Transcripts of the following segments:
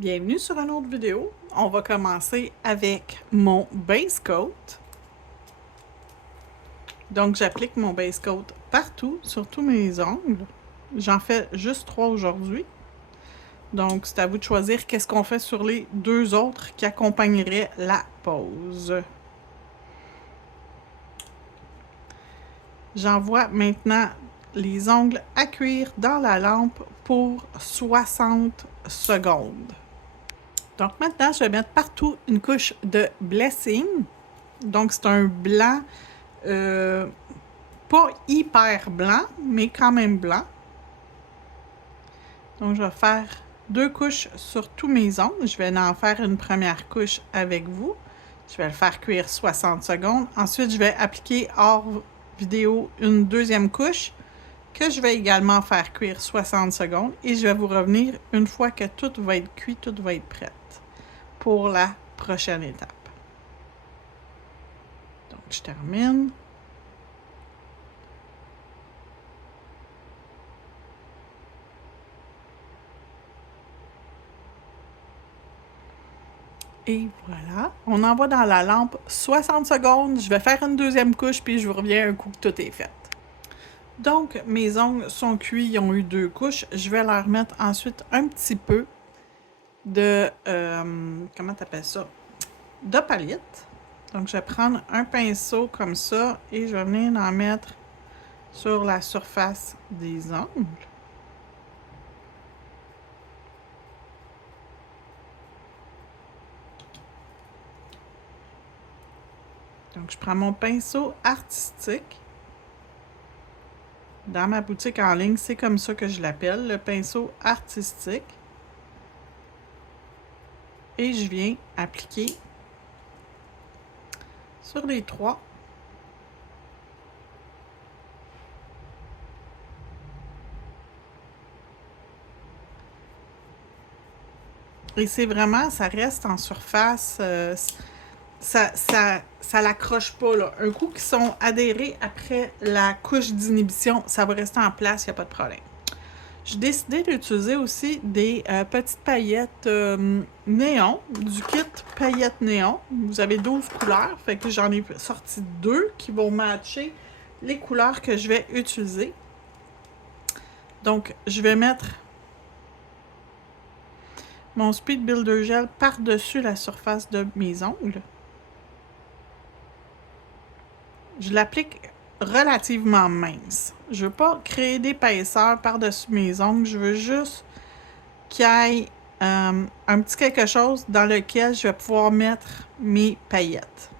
Bienvenue sur une autre vidéo. On va commencer avec mon base coat. Donc, j'applique mon base coat partout, sur tous mes ongles. J'en fais juste 3 aujourd'hui. Donc, c'est à vous de choisir qu'est-ce qu'on fait sur les 2 autres qui accompagneraient la pose. J'envoie maintenant les ongles à cuire dans la lampe pour 60 secondes. Donc maintenant, je vais mettre partout une couche de Blessing. Donc c'est un blanc, pas hyper blanc, mais quand même blanc. Donc je vais faire 2 couches sur tous mes ongles. Je vais en faire une première couche avec vous. Je vais le faire cuire 60 secondes. Ensuite, je vais appliquer hors vidéo une deuxième couche que je vais également faire cuire 60 secondes. Et je vais vous revenir une fois que tout va être cuit, tout va être prêt pour la prochaine étape. Donc, je termine. Et voilà, on envoie dans la lampe 60 secondes. Je vais faire une deuxième couche, puis je vous reviens un coup que tout est fait. Donc, mes ongles sont cuits, ils ont eu 2 couches. Je vais leur mettre ensuite un petit peu de, comment t'appelles ça? De palette. Donc, je vais prendre un pinceau comme ça et je vais venir en mettre sur la surface des ongles. Donc, je prends mon pinceau artistique. Dans ma boutique en ligne, c'est comme ça que je l'appelle, le pinceau artistique. Et je viens appliquer sur les 3. Et c'est vraiment, ça reste en surface, ça l'accroche pas, là. Un coup qu'ils sont adhérés après la couche d'inhibition, ça va rester en place, il n'y a pas de problème. J'ai décidé d'utiliser aussi des petites paillettes néon, du kit paillettes néon. Vous avez 12 couleurs, fait que j'en ai sorti 2 qui vont matcher les couleurs que je vais utiliser. Donc, je vais mettre mon Speed Builder Gel par-dessus la surface de mes ongles. Je l'applique relativement mince. Je veux pas créer d'épaisseur par-dessus mes ongles. Je veux juste qu'il y ait un petit quelque chose dans lequel je vais pouvoir mettre mes paillettes.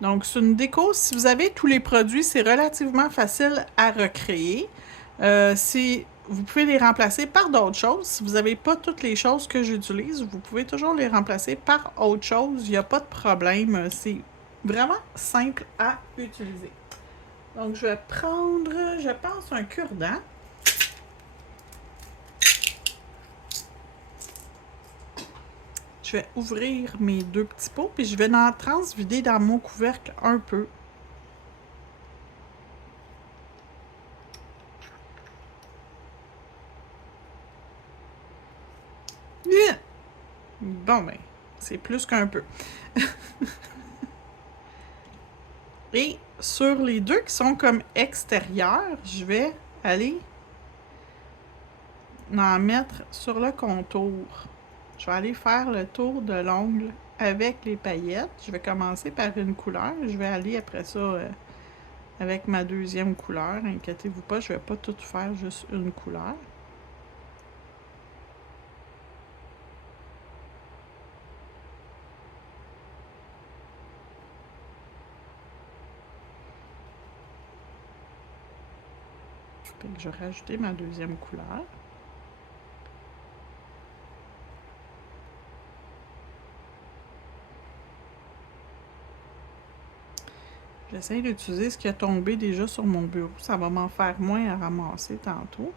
Donc, c'est une déco. Si vous avez tous les produits, c'est relativement facile à recréer. Vous pouvez les remplacer par d'autres choses. Si vous n'avez pas toutes les choses que j'utilise, vous pouvez toujours les remplacer par autre chose. Il n'y a pas de problème. C'est vraiment simple à utiliser. Donc, je vais prendre, je pense, un cure-dent. Je vais ouvrir mes 2 petits pots, puis je vais en transvider dans mon couvercle un peu. Bon, ben, c'est plus qu'un peu. Et sur les 2 qui sont comme extérieurs, je vais aller en mettre sur le contour. Je vais aller faire le tour de l'ongle avec les paillettes. Je vais commencer par une couleur. Je vais aller après ça avec ma deuxième couleur. Inquiétez-vous pas, je ne vais pas tout faire juste une couleur. Je vais rajouter ma deuxième couleur. J'essaie d'utiliser ce qui a tombé déjà sur mon bureau. Ça va m'en faire moins à ramasser tantôt.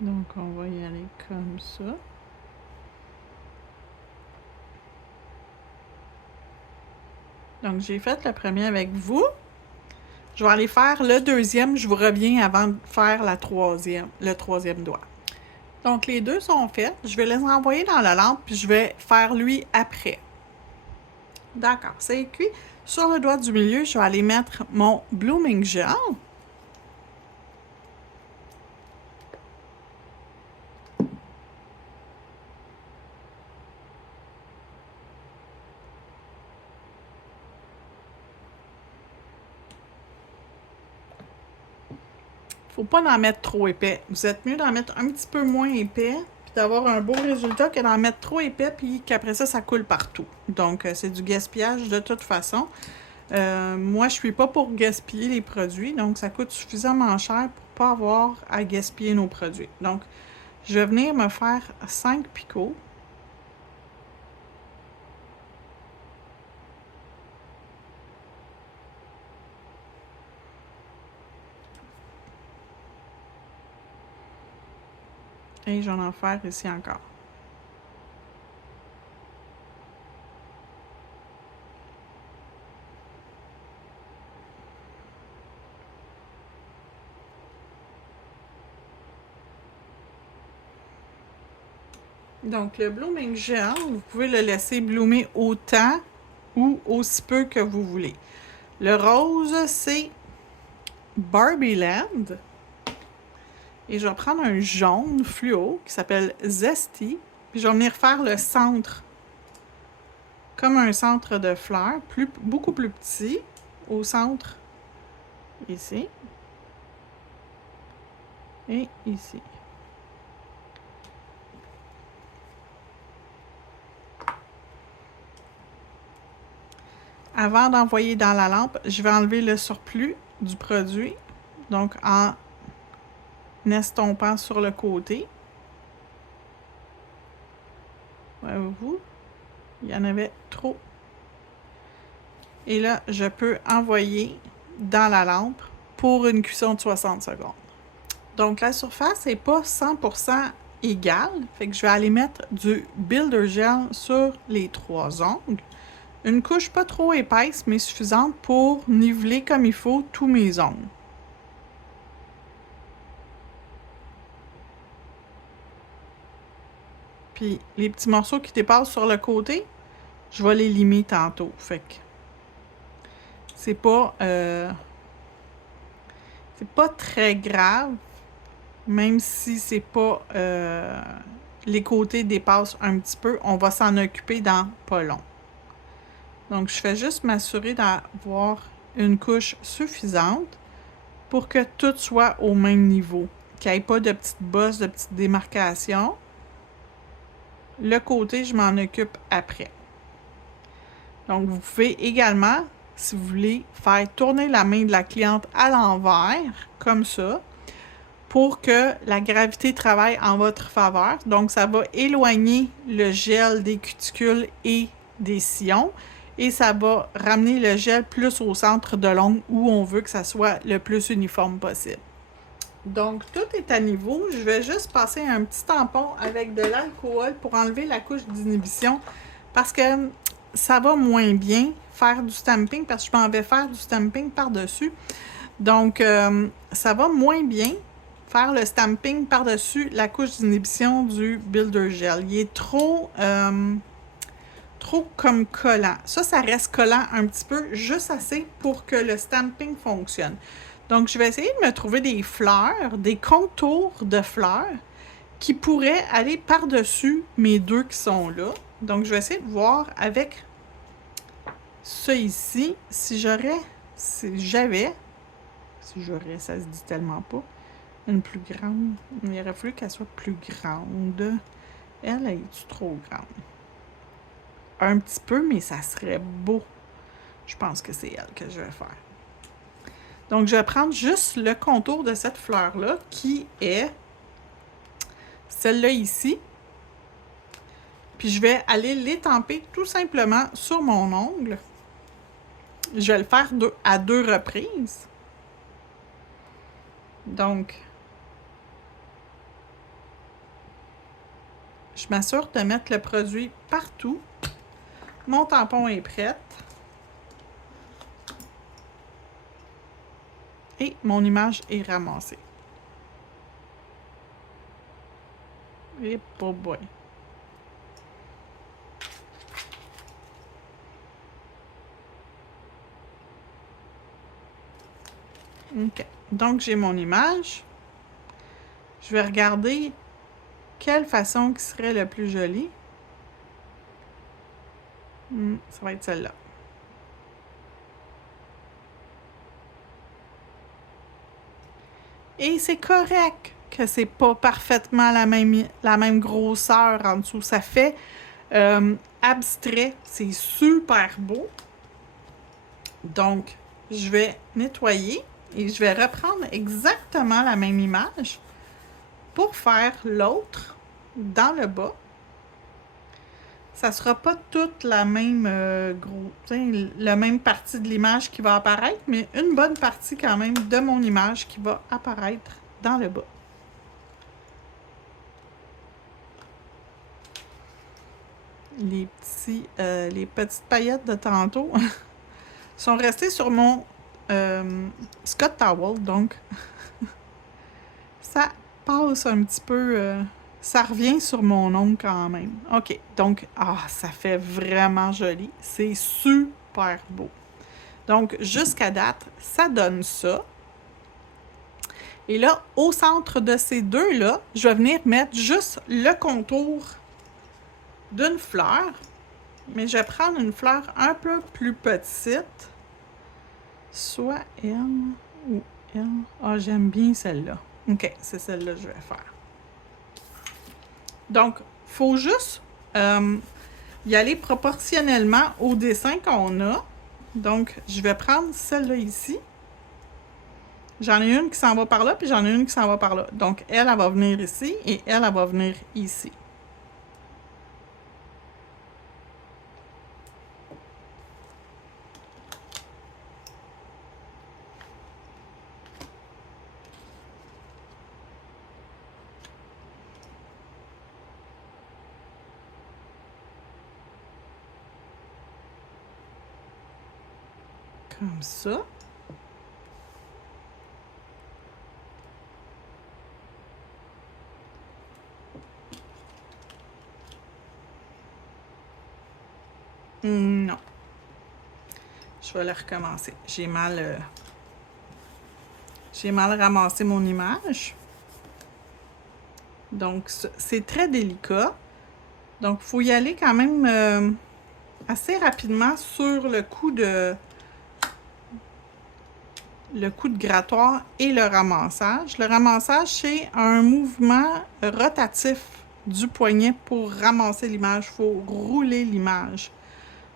Donc, on va y aller comme ça. Donc, j'ai fait le premier avec vous. Je vais aller faire le deuxième. Je vous reviens avant de faire le troisième doigt. Donc, les deux sont faits. Je vais les envoyer dans la lampe, puis je vais faire lui après. D'accord, c'est cuit. Sur le doigt du milieu, je vais aller mettre mon Blooming Gel. Faut pas en mettre trop épais. Vous êtes mieux d'en mettre un petit peu moins épais, puis d'avoir un beau résultat que d'en mettre trop épais, puis qu'après ça, ça coule partout. Donc, c'est du gaspillage de toute façon. Moi, je suis pas pour gaspiller les produits, donc ça coûte suffisamment cher pour pas avoir à gaspiller nos produits. Donc, je vais venir me faire 5 picots. Et j'en en faire ici encore. Donc, le Blooming Gel, vous pouvez le laisser bloomer autant ou aussi peu que vous voulez. Le rose, c'est Barbie Land. Et je vais prendre un jaune fluo qui s'appelle Zesty. Puis je vais venir faire le centre. Comme un centre de fleurs, beaucoup plus petit. Au centre, ici. Et ici. Avant d'envoyer dans la lampe, je vais enlever le surplus du produit. Donc, en estompant sur le côté. Voyez-vous, il y en avait trop. Et là, je peux envoyer dans la lampe pour une cuisson de 60 secondes. Donc, la surface n'est pas 100% égale. Fait que je vais aller mettre du Builder Gel sur les 3 ongles. Une couche pas trop épaisse, mais suffisante pour niveler comme il faut tous mes ongles. Puis, les petits morceaux qui dépassent sur le côté, je vais les limer tantôt. Fait que c'est pas très grave, même si c'est pas les côtés dépassent un petit peu, on va s'en occuper dans pas long. Donc, je fais juste m'assurer d'avoir une couche suffisante pour que tout soit au même niveau, qu'il n'y ait pas de petites bosses, de petites démarcations. Le côté, je m'en occupe après. Donc, vous pouvez également, si vous voulez, faire tourner la main de la cliente à l'envers, comme ça, pour que la gravité travaille en votre faveur. Donc, ça va éloigner le gel des cuticules et des sillons et ça va ramener le gel plus au centre de l'ongle où on veut que ça soit le plus uniforme possible. Donc, tout est à niveau. Je vais juste passer un petit tampon avec de l'alcool pour enlever la couche d'inhibition parce que ça va moins bien faire du stamping parce que je m'en vais faire du stamping par-dessus. Donc, ça va moins bien faire le stamping par-dessus la couche d'inhibition du Builder Gel. Il est trop comme collant. Ça reste collant un petit peu, juste assez pour que le stamping fonctionne. Donc, je vais essayer de me trouver des fleurs, des contours de fleurs qui pourraient aller par-dessus mes deux qui sont là. Donc, je vais essayer de voir avec ça ici, si j'avais, ça se dit tellement pas, une plus grande. Il aurait fallu qu'elle soit plus grande. Elle est trop grande? Un petit peu, mais ça serait beau. Je pense que c'est elle que je vais faire. Donc, je vais prendre juste le contour de cette fleur-là, qui est celle-là ici. Puis, je vais aller l'étamper tout simplement sur mon ongle. Je vais le faire à 2 reprises. Donc, je m'assure de mettre le produit partout. Mon tampon est prêt. Et mon image est ramassée. Et oh boy. OK. Donc, j'ai mon image. Je vais regarder quelle façon qui serait le plus jolie. Ça va être celle-là. Et c'est correct que c'est pas parfaitement la même grosseur en dessous. Ça fait abstrait. C'est super beau. Donc, je vais nettoyer et je vais reprendre exactement la même image pour faire l'autre dans le bas. Ça sera pas toute la même la même partie de l'image qui va apparaître, mais une bonne partie quand même de mon image qui va apparaître dans le bas. Les petites paillettes de tantôt sont restées sur mon Scott Towel, donc ça passe un petit peu... ça revient sur mon ongle quand même. OK, donc, ça fait vraiment joli. C'est super beau. Donc, jusqu'à date, ça donne ça. Et là, au centre de ces deux-là, je vais venir mettre juste le contour d'une fleur. Mais je vais prendre une fleur un peu plus petite. Soit elle ou elle. Ah, j'aime bien celle-là. OK, c'est celle-là que je vais faire. Donc, il faut juste y aller proportionnellement au dessin qu'on a. Donc, je vais prendre celle-là ici. J'en ai une qui s'en va par là, puis j'en ai une qui s'en va par là. Donc, elle va venir ici et elle va venir ici. Comme ça. Non. Je vais le recommencer. J'ai mal ramassé mon image. Donc, c'est très délicat. Donc, il faut y aller quand même assez rapidement sur le coup de grattoir et le ramassage. Le ramassage, c'est un mouvement rotatif du poignet pour ramasser l'image. Il faut rouler l'image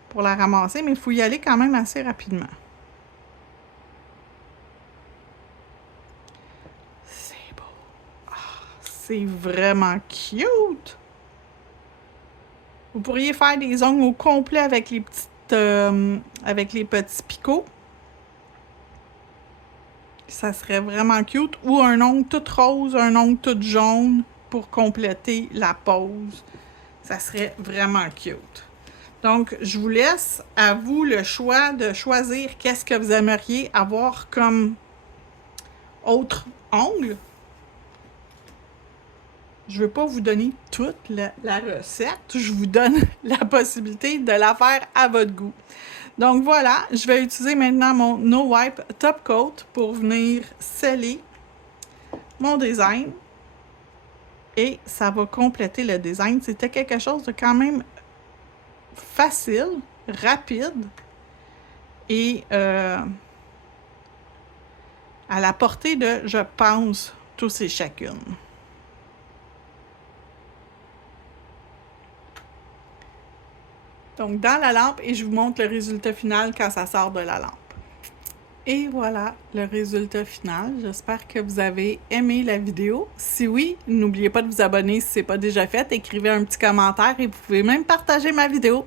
pour la ramasser, mais il faut y aller quand même assez rapidement. C'est beau. C'est vraiment cute. Vous pourriez faire des ongles au complet avec les petits picots. Ça serait vraiment cute. Ou un ongle tout rose, un ongle tout jaune pour compléter la pose. Ça serait vraiment cute. Donc, je vous laisse à vous le choix de choisir qu'est-ce que vous aimeriez avoir comme autre ongle. Je ne veux pas vous donner toute la recette. Je vous donne la possibilité de la faire à votre goût. Donc voilà, je vais utiliser maintenant mon No Wipe Top Coat pour venir sceller mon design. Et ça va compléter le design. C'était quelque chose de quand même facile, rapide et à la portée de, je pense, tous et chacune. Donc, dans la lampe, et je vous montre le résultat final quand ça sort de la lampe. Et voilà le résultat final. J'espère que vous avez aimé la vidéo. Si oui, n'oubliez pas de vous abonner si ce n'est pas déjà fait. Écrivez un petit commentaire et vous pouvez même partager ma vidéo.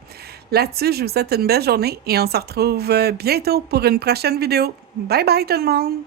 Là-dessus, je vous souhaite une belle journée et on se retrouve bientôt pour une prochaine vidéo. Bye bye tout le monde!